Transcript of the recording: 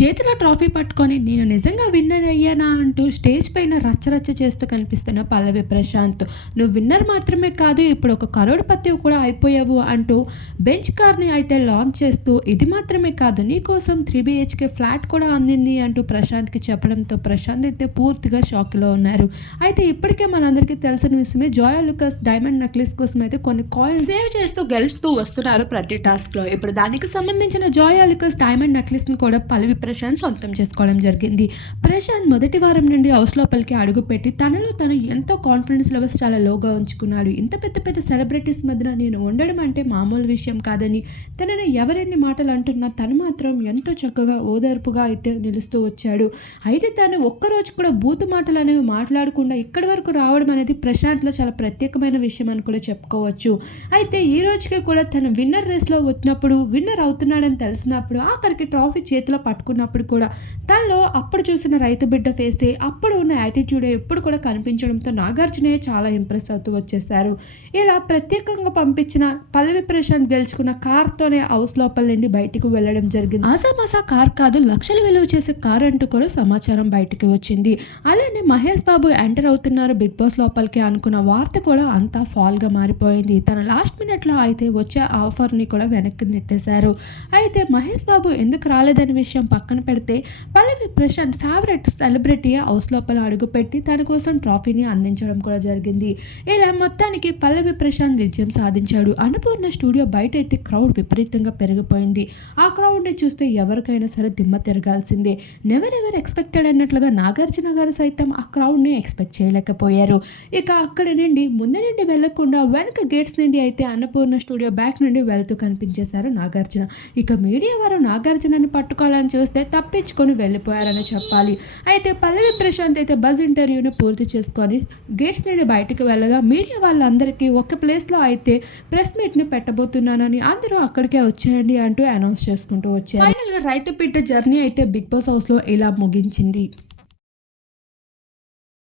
చేతిలో ట్రాఫీ పట్టుకొని నేను నిజంగా విన్నర్ అయ్యానా? అంటూ స్టేజ్ పైన రచ్చరచ్చ చేస్తూ కనిపిస్తున్న పల్లవి ప్రశాంత్ నువ్వు విన్నర్ మాత్రమే కాదు ఇప్పుడు ఒక కరోడ్పతి కూడా అయిపోయావు అంటూ బెంచ్ కార్ని అయితే లాంచ్ చేస్తూ ఇది మాత్రమే కాదు నీకోసం త్రీ బిహెచ్కే ఫ్లాట్ కూడా అందింది అంటూ ప్రశాంత్కి చెప్పడంతో ప్రశాంత్ అయితే పూర్తిగా షాక్లో ఉన్నారు. అయితే ఇప్పటికే మనందరికీ తెలిసిన విషయమే జోయా లుకస్ డైమండ్ నెక్లెస్ కోసం అయితే కొన్ని కాయిన్స్ సేవ్ చేస్తూ గెలుస్తూ వస్తున్నారు ప్రతి టాస్క్లో. ఇప్పుడు దానికి సంబంధించిన జోయా లుకస్ డైమండ్ నెక్లెస్ని కూడా పల్లవి ప్రశాంత్ సొంతం చేసుకోవడం జరిగింది. ప్రశాంత్ మొదటి వారం నుండి హౌస్ లోపలికి అడుగుపెట్టి తనలో తను ఎంతో కాన్ఫిడెన్స్ లెవెల్స్ చాలా లోగా ఉంచుకున్నాడు. ఇంత పెద్ద పెద్ద సెలబ్రిటీస్ మధ్యన నేను ఉండడం అంటే మామూలు విషయం కాదని తనని ఎవరెన్ని మాటలు అంటున్నా తను మాత్రం ఎంతో చక్కగా ఓదార్పుగా అయితే నిలుస్తూ వచ్చాడు. అయితే తను ఒక్కరోజు కూడా బూతు మాటలు అనేవి మాట్లాడకుండా ఇక్కడి వరకు రావడం అనేది ప్రశాంత్లో చాలా ప్రత్యేకమైన విషయం అని కూడా చెప్పుకోవచ్చు. అయితే ఈ రోజుకి కూడా తను విన్నర్ రేస్లో వచ్చినప్పుడు విన్నర్ అవుతున్నాడని తెలిసినప్పుడు ఆఖరికి ట్రాఫీ చేతిలో దాక్కున్నప్పుడు కూడా తనలో అప్పుడు చూసిన రైతు బిడ్డ ఫేసే అప్పుడు ఉన్న యాటిట్యూడ్ ఎప్పుడు కూడా కనిపించడంతో నాగార్జునే చాలా ఇంప్రెస్ అవుతూ వచ్చేసారు ఇలా ప్రత్యేకంగా పంపించిన పల్లవి ప్రశాంత్ గెలుచుకున్న కార్తోనే హౌస్ లోపల నుండి బయటకు వెళ్ళడం జరిగింది. ఆసామాసా కార్ కాదు లక్షలు విలువ చేసే కార్ అంటూ కూడా సమాచారం బయటకు వచ్చింది. అలానే మహేష్ బాబు ఎంటర్ అవుతున్నారు బిగ్ బాస్ లోపలికి అనుకున్న వార్త కూడా అంతా ఫాల్గా మారిపోయింది. తన లాస్ట్ మినిట్లో అయితే వచ్చే ఆఫర్ని కూడా వెనక్కి నెట్టేశారు. అయితే మహేష్ బాబు ఎందుకు రాలేదనే విషయం పక్కన పెడితే Pallavi Prashanth favourite celebrity house లోపల అడుగుపెట్టి తన కోసం ట్రాఫీని అందించడం కూడా జరిగింది. ఇలా మొత్తానికి పల్లవి ప్రశాంత్ విజయం సాధించాడు. అన్నపూర్ణ స్టూడియో బయట అయితే క్రౌడ్ విపరీతంగా పెరిగిపోయింది. ఆ క్రౌడ్ని చూస్తే ఎవరికైనా సరే దిమ్మ తిరగాల్సిందే. నెవర్ ఎవర్ ఎక్స్పెక్టెడ్ అన్నట్లుగా నాగార్జున గారు సైతం ఆ క్రౌడ్ని ఎక్స్పెక్ట్ చేయలేకపోయారు. ఇక అక్కడి నుండి ముందు నుండి వెళ్ళకుండా వెనక గేట్స్ నుండి అయితే అన్నపూర్ణ స్టూడియో బ్యాక్ నుండి వెళ్తూ కనిపించేశారు నాగార్జున. ఇక మీడియా వారు నాగార్జునని పట్టుకోవాలని చేస్తే తప్పించుకొని వెళ్ళిపోయారని చెప్పాలి. అయితే పల్లవి ప్రశాంత్ అయితే బజ్ ఇంటర్వ్యూని పూర్తి చేసుకొని గేట్స్ నుండి బయటకు వెళ్ళగా మీడియా వాళ్ళందరికీ ఒక ప్లేస్లో అయితే ప్రెస్ మీట్ని పెట్టబోతున్నానని అందరూ అక్కడికే వచ్చేయండి అంటూ అనౌన్స్ చేసుకుంటూ వచ్చారు. ఫైనల్గా రైతు పిట్ట జర్నీ అయితే బిగ్ బాస్ హౌస్లో ఇలా ముగించింది.